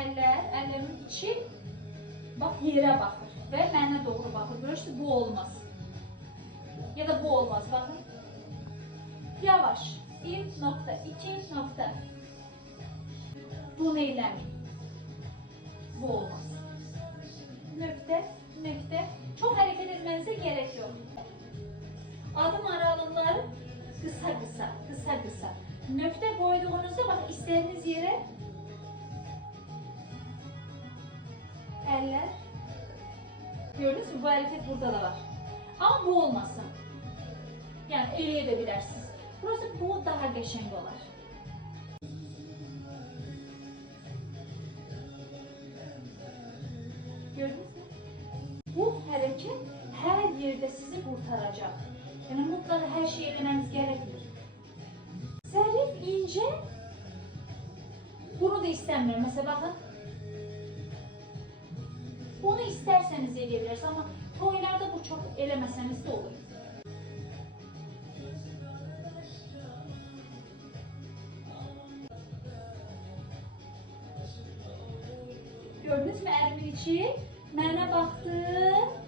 əllərin içi bax yerə baxır və mənə doğru baxır. Görürsünüz, bu olmaz. Ya da bu olmaz, bakın. Yavaş. 1 nokta, 2 nokta. Bunu eylemeyin. Bu olmaz. Nöqtə, nöqtə. Çok hareket etmenize gerek yok. Adım aralıkları kısa kısa, kısa kısa. Nöqtə koyduğunuzda bak istediğiniz yere eller. Gördünüz mü? Bu hareket burada da var. Ama bu olmasın. Yani eleyebilirsiniz. Burası bu daha geçenli olar. Gördünüz mü? Bu hareket her yerde sizi kurtaracak. Yani mutlaka her şeyi elemeniz gerekir. Zərif ince. Bunu da istemiyorum. Mesela bakın. Bunu isterseniz eleyebilirsiniz ama toylarda bu çok elemeseniz de olur. Gördünüz mü, ərimin içi mənə baxdı.